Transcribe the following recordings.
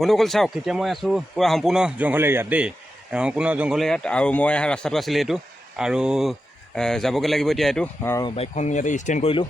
বন্ধুসকল চাওক, এতিয়া মই আছোঁ পূৰা সম্পূৰ্ণ জংঘল এৰিয়াত দেই, সম্পূৰ্ণ জংঘল এৰিয়াত। আৰু মই অহা ৰাস্তাটো আছিলে এইটো, আৰু যাবগৈ লাগিব এতিয়া এইটো। আৰু বাইকখন ইয়াতে ষ্টেণ্ড কৰিলোঁ।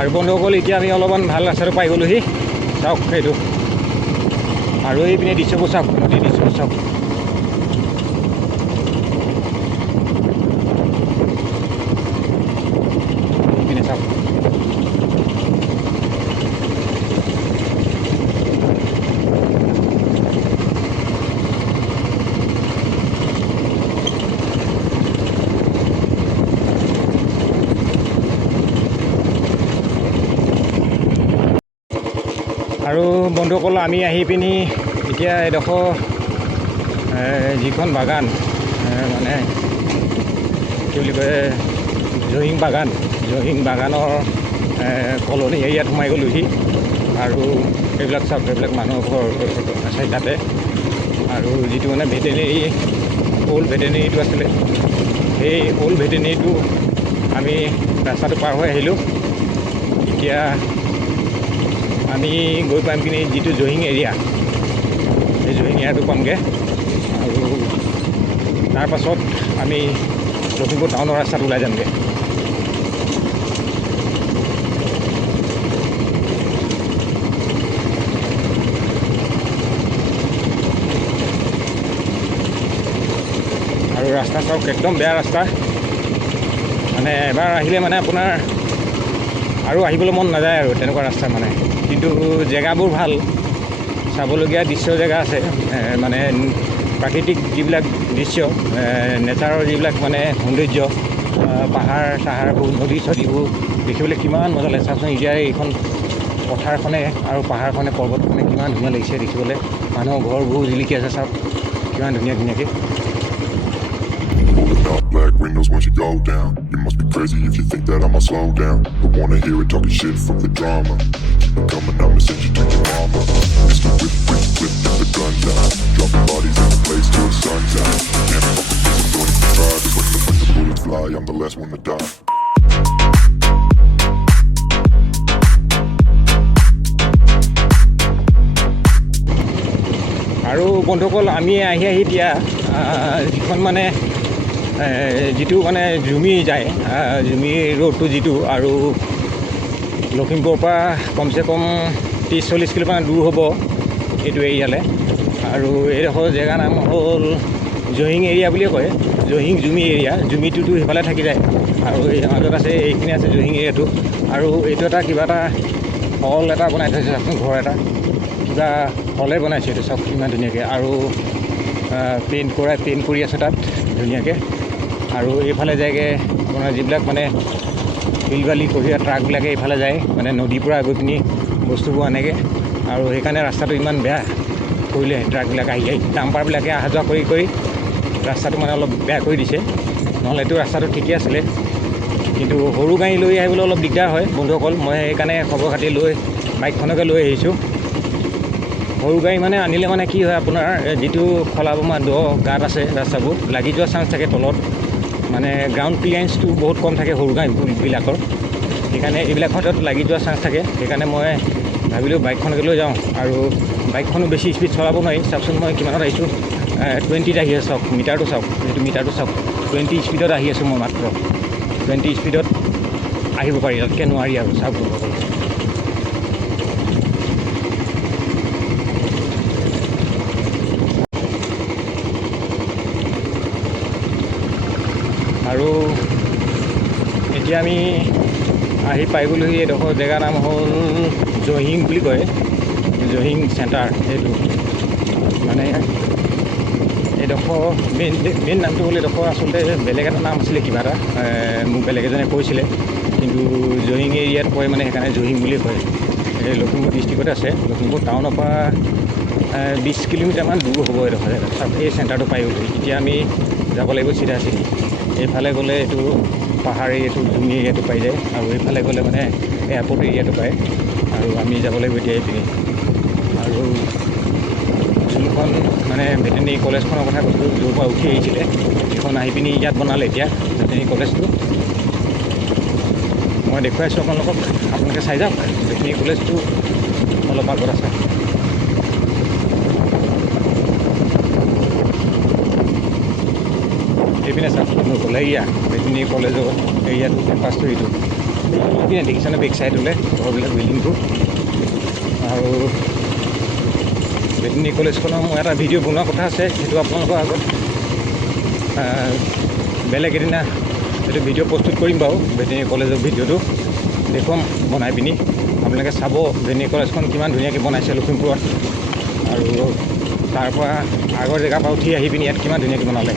আৰু বন্ধুসকল এতিয়া আমি অলপমান ভাল ৰাস্তাটো পাই গ'লোহি। চাওক সেইটো, আৰু এইপিনে দৃশ্যবোৰ চাওক, নদীৰ দৃশ্যবোৰ চাওক। এইপিনে চাওক। আৰু বন্ধুসকল আমি আহি পিনি এতিয়া এডোখৰ যিখন বাগান, মানে কি বুলি কয়, জহিং বাগানৰ কলনী এৰিয়াত সোমাই গ'লোহি। আৰু এইবিলাক চাওক, এইবিলাক মানুহৰ ঘৰ আছে তাতে। আৰু যিটো মানে ভেটেনেৰী, অল্ড ভেটেনেৰীটো আছিলে, সেই অল্ড ভেটেনেৰীটো আমি ৰাস্তাটো পাৰ হৈ আহিলোঁ। এতিয়া আমি গৈ পাম কিনি যিটো জহিং এৰিয়া, সেই জহিং এৰিয়াটো পামগৈ। আৰু তাৰপাছত আমি লখিমপুৰ টাউনৰ ৰাস্তাত ওলাই যামগৈ। আৰু ৰাস্তা চাওক, একদম বেয়া ৰাস্তা। মানে এবাৰ আহিলে মানে আপোনাৰ আৰু আহিবলৈ মন নাযায় আৰু তেনেকুৱা ৰাস্তা মানে। কিন্তু জেগাবোৰ ভাল, চাবলগীয়া দৃশ্য জেগা আছে। মানে প্ৰাকৃতিক যিবিলাক দৃশ্য, নেচাৰৰ যিবিলাক মানে সৌন্দৰ্য, পাহাৰ চাহাৰবোৰ, নদী চদীবোৰ দেখিবলৈ কিমান মজা লাগে চাওকচোন। এতিয়া এইখন পথাৰখনে আৰু পাহাৰখনে, পৰ্বতখনে কিমান ধুনীয়া লাগিছে দেখিবলৈ। মানুহৰ ঘৰবোৰ জিলিকি আছে চাওক, কিমান ধুনীয়া ধুনীয়াকৈ। Black windows once you go down. You must be crazy if you think that I'ma slow down. Don't wanna hear it talking shit, fuck the drama. Keep it coming, I'ma send you to your mama. Mr. Whip, get the guns out. Dropping bodies in the place till the sun's out. Can't fuck with this, I'm going to try. Cause when the bullets fly, I'm the last one to die. আৰু বন্ধুসকল আমি আহি এতিয়া যিখন মানে যিটো মানে জুমি যায়, জুমি ৰোডটো যিটো, আৰু লখিমপুৰৰ পৰা কমচে কম 30-40 কিলোমিটাৰ দূৰ হ'ব এইটো এৰিয়ালৈ। আৰু এইডোখৰ জেগাৰ নাম হ'ল জহিং এৰিয়া বুলিয়ে কয়, জুমি এৰিয়া। জুমিটোতো সেইফালে থাকি যায়, আৰু এই মাজত আছে, এইখিনি আছে জহিং এৰিয়াটো। আৰু এইটো এটা কিবা এটা হল এটা বনাই থৈছে চাওকচোন, ঘৰ এটা কিবা হলে বনাইছে এইটো চাওক, ইমান ধুনীয়াকৈ। আৰু পেইণ্ট কৰি আছে তাত ধুনীয়াকৈ। আৰু এইফালে যায়গৈ আপোনাৰ যিবিলাক মানে শিল বালি কঢ়িয়া ট্ৰাকবিলাকে এইফালে যায়, মানে নদীৰ পৰা গৈ পিনি বস্তুবোৰ আনেগৈ। আৰু সেইকাৰণে ৰাস্তাটো ইমান বেয়া কৰিলে, ট্ৰাকবিলাক আহি ডাম্পাৰবিলাকে অহা যোৱা কৰি ৰাস্তাটো মানে অলপ বেয়া কৰি দিছে। নহ'লেতো ৰাস্তাটো ঠিকেই আছিলে, কিন্তু সৰু গাড়ী লৈ আহিবলৈ অলপ দিগদাৰ হয় বন্ধুসকল। মই সেইকাৰণে খবৰ খাতি লৈ বাইকখনকে লৈ আহিছোঁ। সৰু গাড়ী মানে আনিলে মানে কি হয়, আপোনাৰ যিটো খলা বমা দ গাঁত আছে, ৰাস্তাবোৰ লাগি যোৱা চান্স থাকে তলত। মানে গ্ৰাউণ্ড ক্লিয়াৰেঞ্চটো বহুত কম থাকে সৰু গাড়ীবিলাকৰ, সেইকাৰণে এইবিলাক হঠাৎ লাগি যোৱা চান্স থাকে। সেইকাৰণে মই ভাবিলোঁ বাইকখনকে লৈ যাওঁ। আৰু বাইকখনো বেছি স্পীড চলাব নোৱাৰি। চাওকচোন মই কিমানত আহিছোঁ, 20ত আহি আছোঁ চাওক, মিটাৰটো চাওক, এইটো মিটাৰটো চাওক, 20 স্পীডত আহি আছোঁ মই মাত্ৰ। 20 স্পীডত আহিব পাৰি, তাতকৈ নোৱাৰি আৰু চাওক বন্ধুসকল। আৰু এতিয়া আমি আহি পাই গ'লোহি, এডোখৰ জেগাৰ নাম হ'ল জহিং বুলি কয়, জহিং চেণ্টাৰ। সেইটো মানে এইডোখৰ মেইন নামটো হ'ল এইডোখৰ আচলতে বেলেগ এটা নাম আছিলে কিবা এটা মোক বেলেগ এজনে কৈছিলে, কিন্তু জহিং এৰিয়াত পৰে মানে সেইকাৰণে জহিং বুলিয়ে কয়। এই লখিমপুৰ ডিষ্ট্ৰিক্টতে আছে। লখিমপুৰ টাউনৰ পৰা 20 কিলোমিটাৰমান দূৰ হ'ব এইডোখৰ জেগা। এই চেণ্টাৰটো পাই গ'লোঁ। এতিয়া আমি যাব লাগিব চিধা চিধি। এইফালে গ'লে এইটো পাহাৰী এইটো জুমি এৰিয়াটো পাই যায়, আৰু এইফালে গ'লে মানে এয়াৰপৰ্ট এৰিয়াটো পায়। আৰু আমি যাব লাগিব এতিয়া এইপিনে। আৰু যোনখন মানে ভেটেনেৰী কলেজখনৰ কথা কৈছোঁ, য'ৰ পৰা উঠি আহিছিলে, সেইখন আহি পিনি ইয়াত বনালে এতিয়া ভেটেনেৰী কলেজটো। মই দেখুৱাইছোঁ আপোনালোকক, আপোনালোকে চাই যাওক। ভেটেনেৰী কলেজটো অলপ আগত আছে। এইপিনে চাওক গ'লে এৰিয়া ভেটেনেৰী কলেজৰ এৰিয়াটো কেম্পাছটো এইটো। এইপিনে দেখিছেনে বেক চাইডলৈ ঘৰবিলাক বিল্ডিংটো। আৰু ভেটেনেৰী কলেজখনৰ মই এটা ভিডিঅ' বনোৱা কথা আছে, সেইটো আপোনালোকৰ আগত বেলেগ এদিনা এইটো ভিডিঅ' প্ৰস্তুত কৰিম বাৰু। ভেটেনেৰী কলেজৰ ভিডিঅ'টো দেখুৱাম বনাই পিনি। আপোনালোকে চাব ভেটেনেৰী কলেজখন কিমান ধুনীয়াকৈ বনাইছে লখিমপুৰত, আৰু তাৰপৰা আগৰ জেগাৰ পৰা উঠি আহি পিনি ইয়াত কিমান ধুনীয়াকৈ বনালে।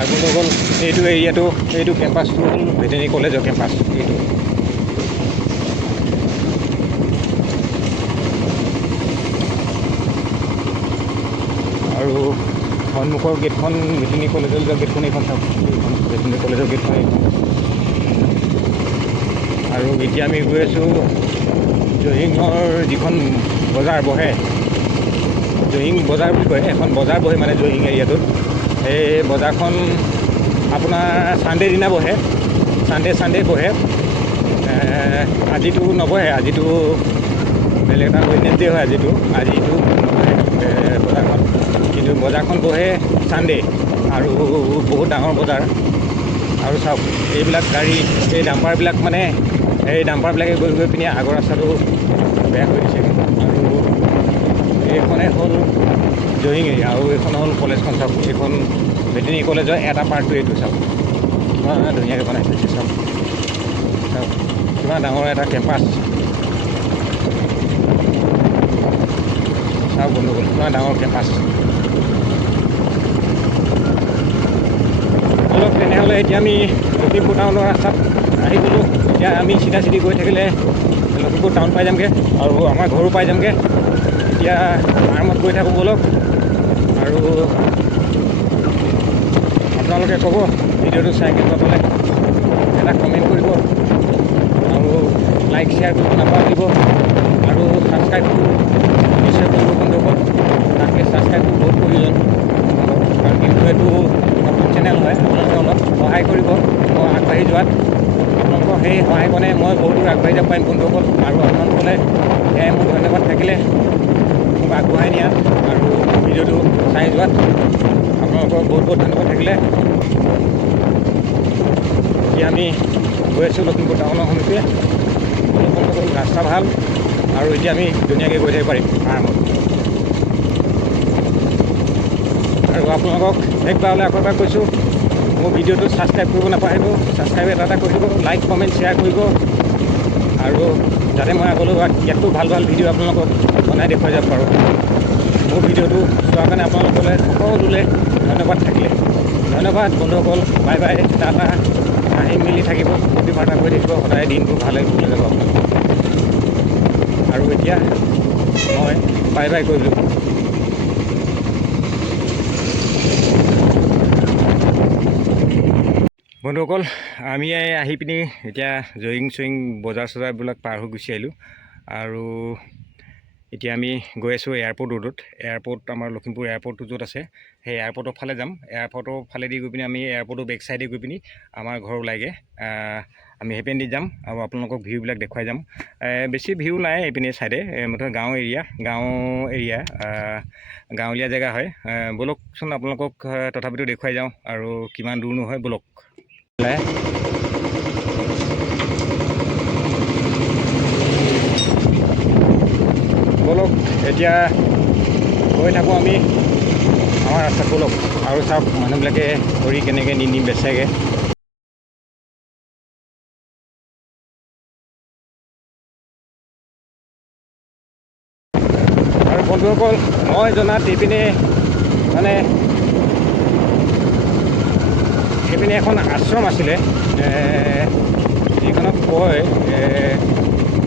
আৰু গ'ল এইটো এৰিয়াটো, এইটো কেম্পাছটো হ'ল ভেটেনেৰী কলেজৰ কেম্পাছ এইটো। আৰু সন্মুখৰ গেটখন ভেটেনেৰী কলেজৰ যোৱা গেটখন এইখন চাওক, এইখন ভেটেনেৰী কলেজৰ গেটখন এইখন। আৰু এতিয়া আমি গৈ আছোঁ জহিঙৰ যিখন বজাৰ বহে, জহিং বজাৰ বুলি কয়, এখন বজাৰ বহে মানে জহিং এৰিয়াটোত। এই বজাৰখন আপোনাৰ ছানডে দিনা বহে, ছানডে বহে। আজিতো নবহে, আজিতো বেলেগ এটা ৱেডনেছডে হয়। আজিতো নবহে বজাৰখন, কিন্তু বজাৰখন বহে ছানডে, আৰু বহুত ডাঙৰ বজাৰ। আৰু চাওক এইবিলাক গাড়ী, এই ডাম্পাৰবিলাক মানে এই ডাম্পাৰবিলাকে গৈ গৈ পিনি আগৰ ৰাস্তাটো বেয়া কৰি দিছে। আৰু এইখনে হ'ল জহিং এৰিয়া, আৰু এইখন হ'ল কলেজখন। চাওক এইখন ভেটেনেৰী কলেজৰ এটা পাৰ্টটো এইটো। চাওক কিমান ধুনীয়াকৈ বনাইছে, চাওক চাওক কিমান ডাঙৰ এটা কেম্পাছ। চাওক বন্ধুসকল কিমান ডাঙৰ কেম্পাছ। অলপ তেনেহ'লে এতিয়া আমি লখিমপুৰ টাউনৰ ৰাস্তাত আহি গ'লোঁ। এতিয়া আমি চিধা চিধি গৈ থাকিলে লখিমপুৰ টাউন পাই যামগৈ, আৰু আমাৰ ঘৰো পাই যামগৈ। এতিয়া আৰামত গৈ থাকোঁ ব'লক। আৰু আপোনালোকে ক'ব ভিডিঅ'টো চাই কেনেকুৱা পালে, এটা কমেণ্ট কৰিব, আৰু লাইক শ্বেয়াৰ কৰিব নাপাহৰিব। আৰু ছাবস্ক্ৰাইবটো নিশ্চয় কৰিব বন্ধুসকল। তাকে ছাবস্ক্ৰাইবটো বহুত প্ৰয়োজন, কাৰণ এইটো নতুন চেনেল হয়। আপোনালোকে অলপ সহায় কৰিব মই আগবাঢ়ি যোৱাত। আপোনালোকৰ সেই সহায়কণে মই বহুত দূৰ আগবাঢ়ি যাব পাৰিম বন্ধুসকল। আৰু আপোনালোকলৈ সেয়াই মোৰ ধন্যবাদ থাকিলে মোক আগবঢ়াই নিয়াত, আৰু ভিডিঅ'টো চাই যোৱাত আপোনালোকৰ বহুত বহুত ধন্যবাদ থাকিলে। এতিয়া আমি গৈ আছোঁ লখিমপুৰ টাউনৰ সমিতিয়ে। বন্ধুসকল ৰাস্তা ভাল, আৰু এতিয়া আমি ধুনীয়াকৈ গৈ থাকিব পাৰিম আৰামত। আৰু আপোনালোকক একবাৰলৈ আকৌ এবাৰ কৈছোঁ, মোৰ ভিডিঅ'টো ছাবস্ক্ৰাইব কৰিব নাপাহৰিব। ছাবস্ক্ৰাইব এটা কৰি দিব, লাইক কমেণ্ট শ্বেয়াৰ কৰিব, আৰু যাতে মই আগলৈ ইয়াতকৈ ভাল ভাল ভিডিঅ' আপোনালোকক বনাই দেখুৱাই যাব পাৰোঁ। মোৰ ভিডিঅ'টো চোৱাৰ কাৰণে আপোনালোকলৈ সকলোলৈ ধন্যবাদ থাকিলে। ধন্যবাদ বন্ধুসকল, বাই বাই, টাটা। হাঁহি মেলি থাকিব, ফূৰ্তি ফাৰ্তা কৰি থাকিব, সদায় দিনটো ভালে কুশলে যাব আপোনালোকৰ। আৰু এতিয়া মই বাই বাই কৰিলোঁ। বন্ধুসকল আমি আহি পিনি এতিয়া জহিং চহিং বজাৰ চজাৰবিলাক পাৰ হৈ গুচি আহিলোঁ। আৰু এতিয়া আমি গৈ আছোঁ এয়াৰপৰ্ট ৰোডত। এয়াৰপৰ্ট আমাৰ লখিমপুৰ এয়াৰপৰ্টটো য'ত আছে, সেই এয়াৰপৰ্টৰ ফালে যাম। এয়াৰপৰ্টৰ ফালেদি গৈ পিনি আমি এয়াৰপৰ্টৰ বেক চাইডে গৈ পিনি আমাৰ ঘৰ ওলাইগৈ। আমি সেইপিনেদি যাম, আৰু আপোনালোকক ভিউবিলাক দেখুৱাই যাম। বেছি ভিউ নাই এইপিনে চাইডে, মুঠতে গাঁও এৰিয়া, গাঁৱলীয়া জেগা হয়। ব'লকচোন আপোনালোকক তথাপিতো দেখুৱাই যাওঁ, আৰু কিমান দূৰ নহয় ব'লক। ব'লক এতিয়া গৈ থাকোঁ আমি আমাৰ ৰাস্তাত, ব'লক। আৰু চাওক মানুহবিলাকে খৰি কেনেকৈ নি বেচেগৈ। বন্ধুসকল মই জনাত এইপিনে মানে এইপিনে এখন আশ্ৰম আছিলে যিখনক কয়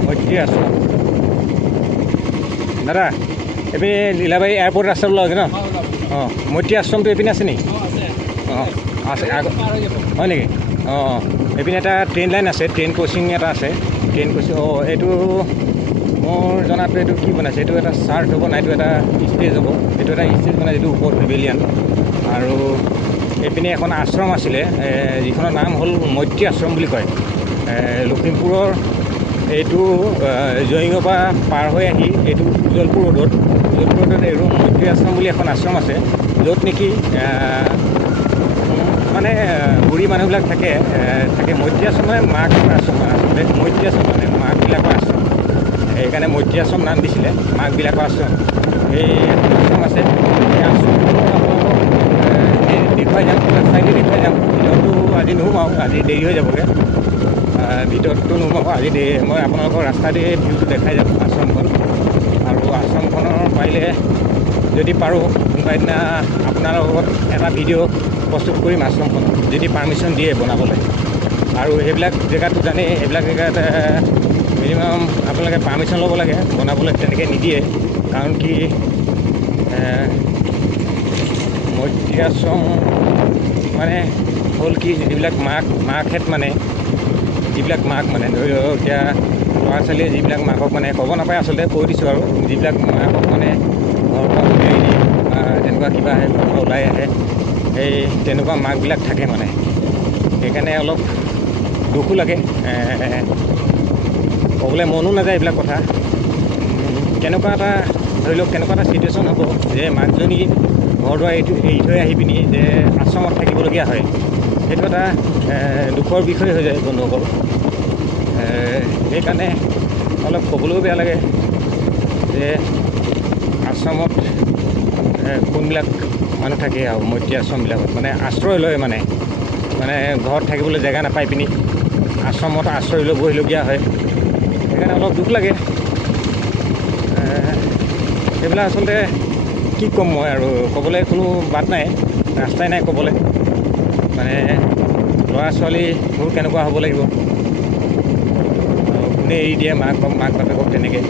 মৈত্ৰী আশ্ৰম। দাদা এইপিনে লীলাবাৰী এয়াৰপৰ্ট ৰাস্তা ওলাওঁগে ন? অঁ মৈত্ৰী আশ্ৰমটো এইপিনে আছে নেকি? অঁ আছে হয় নেকি? অঁ এইপিনে এটা ট্ৰেইন লাইন আছে, ট্ৰেইন ক্ৰচিং এটা আছে, ট্ৰেইন ক্ৰচিং। অঁ এইটো মোৰ জনাটো এইটো কি বনাইছে, এইটো এটা চাৰ্চ হ'ব নাই, এইটো এটা ষ্টেজ হ'ব, এইটো এটা ষ্টেজ বনাইছে, এইটো ওপৰত পেভিলিয়ান। আৰু এইপিনে এখন আশ্ৰম আছিলে যিখনৰ নাম হ'ল মৈত্ৰী আশ্ৰম বুলি কয়। লখিমপুৰৰ এইটো জয়িঙৰ পৰা পাৰ হৈ আহি এইটো উজলপুৰ ৰোডত এইটো মৈত্ৰী আশ্ৰম বুলি এখন আশ্ৰম আছে, য'ত নেকি মানে বুঢ়ী মানুহবিলাক থাকে। মৈত্ৰী আশ্ৰম মানে মাক আশ্ৰম আচলতে, মৈত্ৰী আশ্ৰম মানে মাকবিলাকৰ আশ্ৰম, সেইকাৰণে মৈত্ৰী আশ্ৰম নাম দিছিলে, মাকবিলাকৰ আশ্ৰম। এই আশ্ৰম আছে, এই আশ্ৰমটো দেখুৱাই যাম, চাইডে দেখুৱাই যাম। ভিতৰতো আজি নোসোমাওঁ, আজি দেৰি হৈ যাবগৈ, ভিতৰততো নোসোমাওঁ আজি মই আপোনালোকৰ ৰাস্তাতে ভিউটো দেখাই যাম আশ্ৰমখন। আৰু আশ্ৰমখনৰ পাৰিলে যদি পাৰোঁ কোনোবা দিনা আপোনাৰ লগত এটা ভিডিঅ' প্ৰস্তুত কৰিম আশ্ৰমখনত, যদি পাৰ্মিশ্যন দিয়ে বনাবলৈ। আৰু সেইবিলাক জেগাটো জানেই, সেইবিলাক জেগাত মিনিমাম আপোনালোকে পাৰ্মিশ্যন ল'ব লাগে, বনাবলৈ তেনেকৈ নিদিয়ে। কাৰণ কি মৈত্ৰী আশ্ৰম মানে হ'ল কি, যিবিলাক মাকহেঁত মানে যিবিলাক মাক মানে ধৰি লওক এতিয়া ল'ৰা ছোৱালীয়ে যিবিলাক মাকক মানে ক'ব নাপায়, আচলতে কৈ দিছোঁ আৰু যিবিলাক মাকক মানে ঘৰৰ পৰা উলিয়াই দিয়ে বা তেনেকুৱা কিবা আহে, ঘৰৰ পৰা ওলাই আহে, সেই তেনেকুৱা মাকবিলাক থাকে মানে। সেইকাৰণে অলপ দুখো লাগে, ক'বলৈ মনো নাযায় এইবিলাক কথা। কেনেকুৱা এটা ধৰি লওক কেনেকুৱা এটা চিটুৱেশ্যন হ'ব যে মাকজনী ঘৰ দুৱাৰ এৰি থৈ আহি পিনি যে আশ্ৰমত থাকিবলগীয়া হয়, সেইটো এটা দুখৰ বিষয় হৈ যায় বন্ধুসকল। সেইকাৰণে অলপ ক'বলৈও বেয়া লাগে যে আশ্ৰমত কোনবিলাক মানুহ থাকে আৰু মৈত্ৰী আশ্ৰমবিলাকত মানে আশ্ৰয় লয় মানে ঘৰত থাকিবলৈ জেগা নাপাই পিনি আশ্ৰমত আশ্ৰয় ল'বলগীয়া হয়। সেইকাৰণে অলপ দুখ লাগে। সেইবিলাক আচলতে কি ক'ম মই, আৰু ক'বলৈ কোনো বাট নাই, ৰাস্তাই নাই ক'বলৈ। মানে ল'ৰা ছোৱালীবোৰ কেনেকুৱা হ'ব লাগিব, কোনে এৰি দিয়ে মাক বাপেকক তেনেকৈ।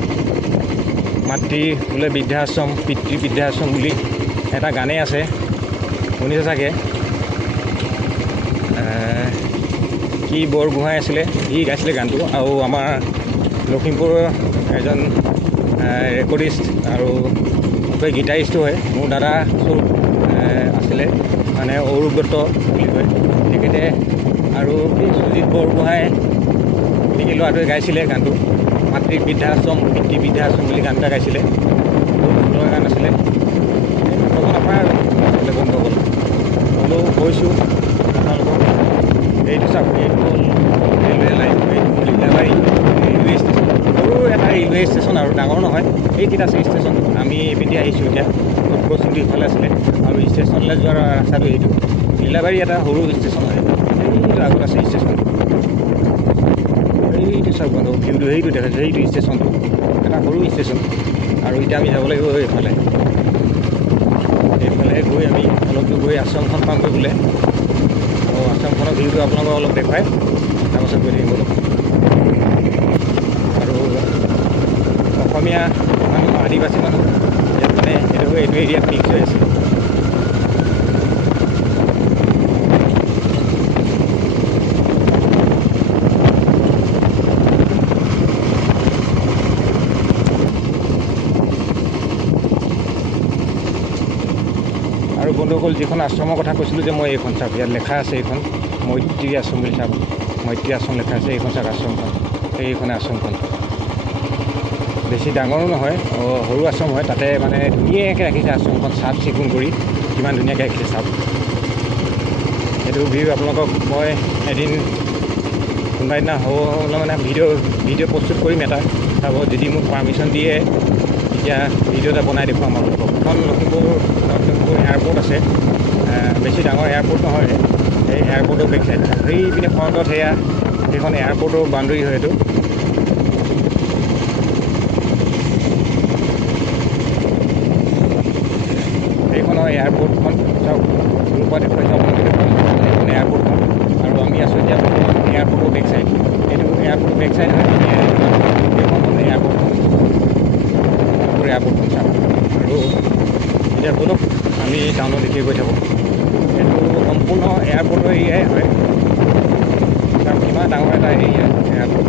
মাতৃ বোলে বৃদ্ধাশ্ৰম, পিতৃ বৃদ্ধাশ্ৰম বুলি এটা গানেই আছে, শুনিছে চাগে। কি বৰগোহাঁই আছিলে, সি গাইছিলে গানটো। আৰু আমাৰ লখিমপুৰৰ এজন ৰেকৰ্ডিষ্ট আৰু গীটাৰিষ্টো হয়, মোৰ দাদা স্বৰূপ আছিলে, মানে অৰূপ দত্ত বুলি কয় তেখেতে। আৰু কি সুজিত বৰগোহাঁই নেকি ল'ৰাটোৱে গাইছিলে গানটো, মাতৃ বৃদ্ধাশ্ৰম পিতৃ বৃদ্ধাশ্ৰম বুলি গান এটা গাইছিলে, বহুত সুন্দৰ গান আছিলে। ক'ব নাপায় আৰু আচলতে বন্ধুসকল, হ'লেও কৈছোঁ আপোনালোকক। এইটো চাওক, এইটো হ'ল ৰেলৱে লাইন, এইটো লীলাবাৰী ৰেলৱে ষ্টেচন, সৰু এটা ৰেলৱে ষ্টেচন আৰু ডাঙৰ নহয়। এইকেইটা আছে ষ্টেচন। আমি এইপিনে আহিছোঁ এতিয়া, ক্ৰচিংটো ইফালে আছিলে, আৰু ষ্টেচনলৈ যোৱাৰ ৰাস্তাটো এইটো। লীলাবাৰী এটা সৰু ষ্টেচন হয়, এইটো আগত আছে ষ্টেচনটো। এইটো চাওক বন্ধু, ভিউটো সেইটো দেখাইছোঁ, সেইটো ষ্টেচনটো এটা সৰু ষ্টেচন। আৰু এতিয়া আমি যাব লাগিব এইফালে গৈ আমি অলপ দূৰ গৈ আশ্ৰমখন পামগৈ বোলে। আৰু আশ্ৰমখনৰ ভিউটো আপোনালোকক অলপ দেখুৱাই তাৰপাছত গৈ থাকিব। আৰু অসমীয়া মানুহ, আদিবাসী মানুহ ইয়াত মানে এইটো এৰিয়াত মিক্স হৈ আছে। আৰু বন্ধুসকল, যিখন আশ্ৰমৰ কথা কৈছিলোঁ যে মই, এইখন চাওক, ইয়াত লেখা আছে, এইখন মৈত্ৰী আশ্ৰম বুলি চাওক, মৈত্ৰী আশ্ৰম লেখা আছে। এইখন চাওক আশ্ৰমখন, এইখনে আশ্ৰমখন। বেছি ডাঙৰো নহয়, সৰু আশ্ৰম হয়। তাতে মানে ধুনীয়াকৈ ৰাখিছে আশ্ৰমখন, চাফ চিকুণ কৰি কিমান ধুনীয়াকৈ ৰাখিছে চাওক। সেইটো ভিউ আপোনালোকক মই এদিন কোনোবা দিনা হ'লে মানে ভিডিঅ' প্ৰস্তুত কৰিম এটা, চাব। যদি মোক পাৰ্মিশ্যন দিয়ে তেতিয়া ভিডিঅ' এটা বনাই দেখুৱাম আপোনালোকক। এখন লখিমপুৰ এয়াৰপৰ্ট আছে, বেছি ডাঙৰ এয়াৰপৰ্ট নহয়, সেই এয়াৰপৰ্টৰ বেক চাইড সেইপিনে ফ্ৰণ্টত সেইখন এয়াৰপৰ্টৰ বাউণ্ডেৰী হয় এইটো। এয়াৰপৰ্টখন চাওক দূৰৰ পৰা দেখুৱাই চাওক এইখন এয়াৰপৰ্টখন আৰু আমি আছোঁ এতিয়া বৰ্তমান এয়াৰপৰ্টৰ বেক চাইড এইটো এয়াৰপৰ্টৰ বেক চাইড হয় এইখন হ'ল এয়াৰপৰ্টখন এয়াৰপৰ্টখন চাওক আৰু এতিয়া বলক আমি টাউনত দেখি গৈ থাকোঁ এইটো সম্পূৰ্ণ এয়াৰপৰ্টৰ এৰিয়াই হয় চাওক কিমান ডাঙৰ এটা এৰিয়া এয়াৰপৰ্ট